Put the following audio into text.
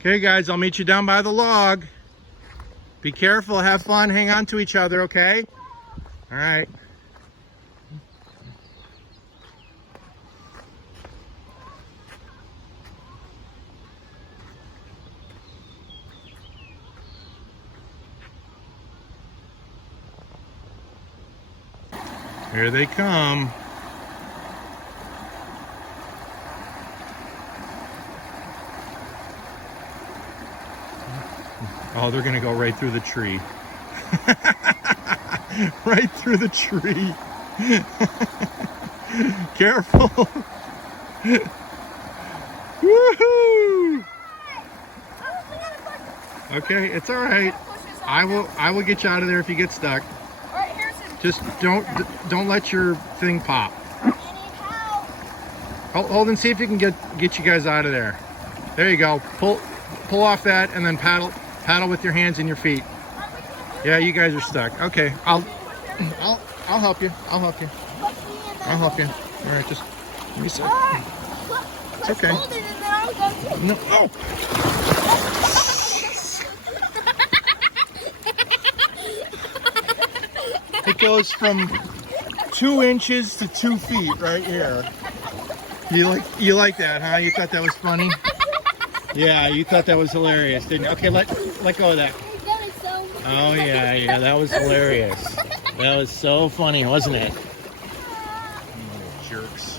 Okay, guys, I'll meet you down by the log. Be careful, have fun, hang on to each other, okay? All right. Here they come. Oh, they're gonna go right through the tree. Right through the tree. Careful. Woohoo! Okay, it's all right. I will get you out of there if you get stuck. Just don't let your thing pop. Hold and see if you can get you guys out of there. There you go. Pull off that and then paddle with your hands and your feet. Yeah, you guys are stuck. Okay, I'll help you. I'll help you. I'll help you. All right, just let me see. It's okay. No. Oh. It goes from 2 inches to 2 feet right here. You like that, huh? You thought that was funny? Yeah, you thought that was hilarious, didn't you? Okay, let go of that. Oh yeah, that was hilarious. That was so funny, wasn't it? Jerks.